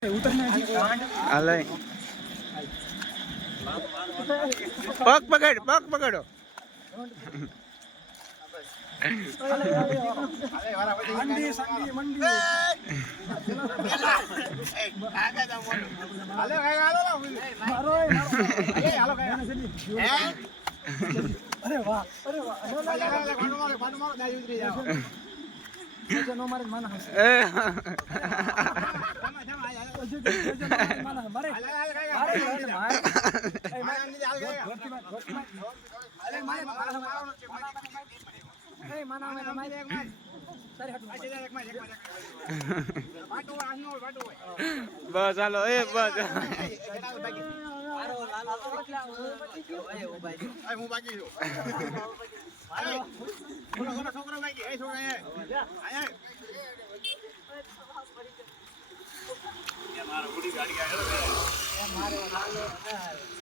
હાલે પગ પકડો અરે વાહ નો મારે માના હશે બસ હાલો એ બસ છોકરો મારો